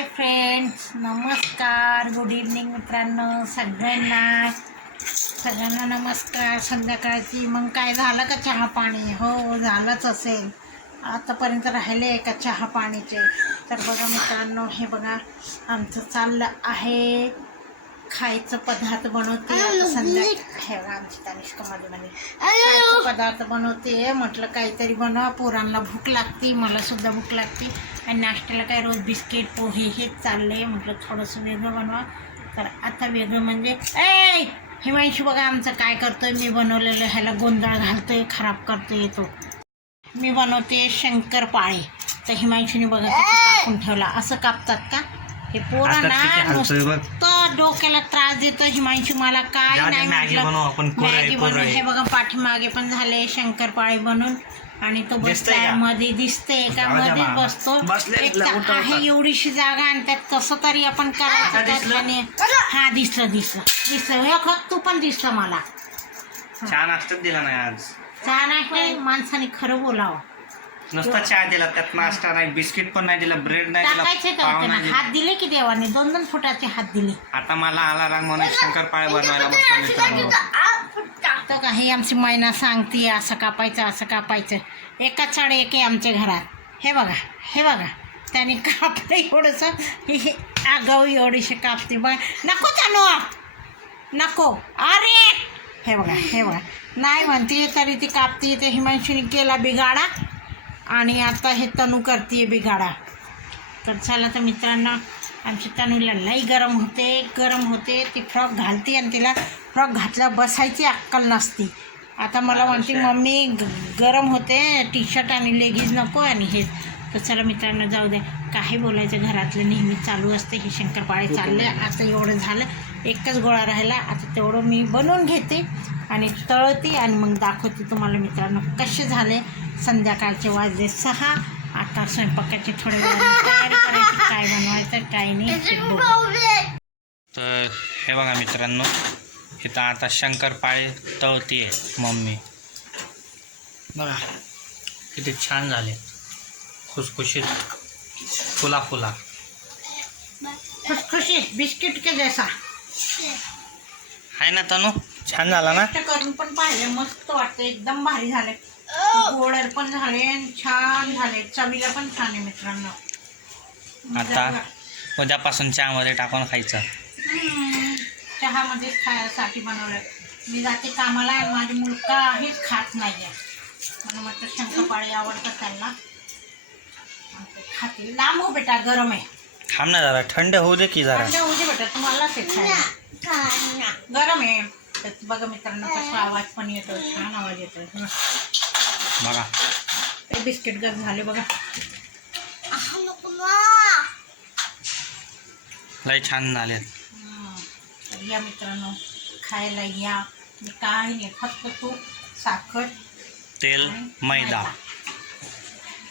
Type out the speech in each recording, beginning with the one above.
हाय friends नमस्कार. Good evening मित्रांनो. सगळ्यांना. सगळ्यांना नमस्कार. संध्याकाळची. मग काय झालं का चहा पाणी? हो झालंच असेल. आतापर्यंत राहिले का चहा पाणीचे? तर बघा मित्रांनो हे बघा आमचं चाललं आहे. खायचं पदार्थ बनवते. आता संध्याकाळ हे बघा आमची तनिष्का मध्ये मध्ये खायचं पदार्थ बनवते. म्हटलं काहीतरी बनवा. पोरांना भूक लागते. मला सुद्धा भूक लागते. आणि नाश्त्याला काय रोज बिस्किट पोहे हेच चालले म्हटलं थोडंसं वेगळं बनवा. तर आता वेगळं म्हणजे ए हिमांशू बघा आमचं काय करतोय. मी बनवलेलं ह्याला गोंधळ घालतोय. खराब करतोय तो. मी बनवते शंकरपाळे तर हिमांशूने बघा कापून ठेवला. असं कापतात का? हे पोरांना नुसतं डोक्याला त्रास देतो हिमांशू मला काय जाऊ दे, नाही मॅगी म्हटलं. मॅगी बनवून कोरडे हे बघा पाठीमागे पण झाले शंकरपाळे बनून. आणि तो दिसतंय बसलाय का? मध्ये दिसते का? जाऊ मध्ये. बसतो. एक आहे. एवढीशी जागा आणि त्यात कसं तरी आपण आता करायचं दिसलं? त्याच्याने हा दिसलं दिसलं. दिसलं. हे खत तू पण दिसलं मला. चहा नाश्ताच दिला नाही आज. चहा नाही माणसाने खरं बोलावं. नुसता चहा दिला त्यात नाश्ता नाही बिस्किट पण नाही दिला ब्रेड नाही दिला टाकायचे का पाव त्याला नाही दिला. हात दिले की देवाने? दोन दोन फुटाचे हात दिले. आता मला आला राग म्हणून शंकरपाळे बनवायला बसलो मित्रांनो. तर का हे आमची मैना सांगते असं कापायचं असं कापायचं. एका चाड एक आहे आमच्या घरात. हे बघा हे बघा. त्याने कापलं एवढंसं. हे हे आगाऊ एवढीशी कापते बघा नको तानू नको. अरे! हे बघा हे बघा. नाही म्हणते तरी ती कापते ते हिमांशूने केला बिगाडा. आणि आता हे तनू करते बिगाडा तर चला तर मित्रांनो आमच्या तनूला लई गरम होते गरम होते. ती फ्रॉक घालते आणि तिला फ्रॉक घातल्या बसायची अक्कल नसती. आता मला म्हणते मम्मी ग- गरम होते टी शर्ट आणि लेगीज नको आणि हे. तर चला मित्रांनो जाऊ द्या काही बोलायचं घरातलं नेहमी चालू असते. हे शंकरपाळे चालले आता एवढं झालं. एकच गोळा राहिला. आता तेवढं मी बनवून घेते आणि तळते आणि मग दाखवते तुम्हाला मित्रांनो कसे झाले. संध्याकाळचे वाजले सहा. आता स्वयंपाकाची तयारी करायची काय बनवायचं काय नाही. तर हे बघा मित्रांनो इथं आता शंकरपाळे तळतीये मम्मी. बघा किती छान झाले. खुसखुशीत फुला फुला खुशखुशीत बिस्किट के जैसा. आहे ना तनू छान झाला ना? करून पण पाहिले मस्त वाटतं एकदम भारी झाले. गोडर पण झाले छान झाले. चवीला पण छान आहे मित्रांनो. आता उद्यापासून चहामध्ये टाकून खायचं. हम्म, चहामध्येच खायसाठी बनवलं मी जाते कामाला आणि माझी मुलं काहीच खात नाही आहे म्हणून म्हटलं शंकरपाळी आवडतात त्यांना. आणि ते खातील लांब हो बेटा गरम आहे. थांब ना जरा थंड होऊ दे की जरा. थंड होऊ दे बेटा तुम्हालाच आहे. गरम आहे. तर बघा मित्रांनो कसा आवाज पण येतो छान आवाज येतो बघा. ते बिस्किट गज झाले बघा. लय छान झाले. या मित्रांनो खायला या. मी काही नाही फक्त तूप साखर तेल मैदा.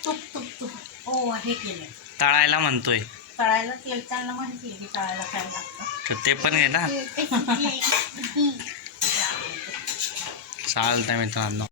तूप तूप तूप. हो हे केलं तळायला म्हणतोय. तळायला तेल चालणं माहिती आहे की तळायला काय लागतं. तर ते पण घे ना? चालतंय मित्रांनो.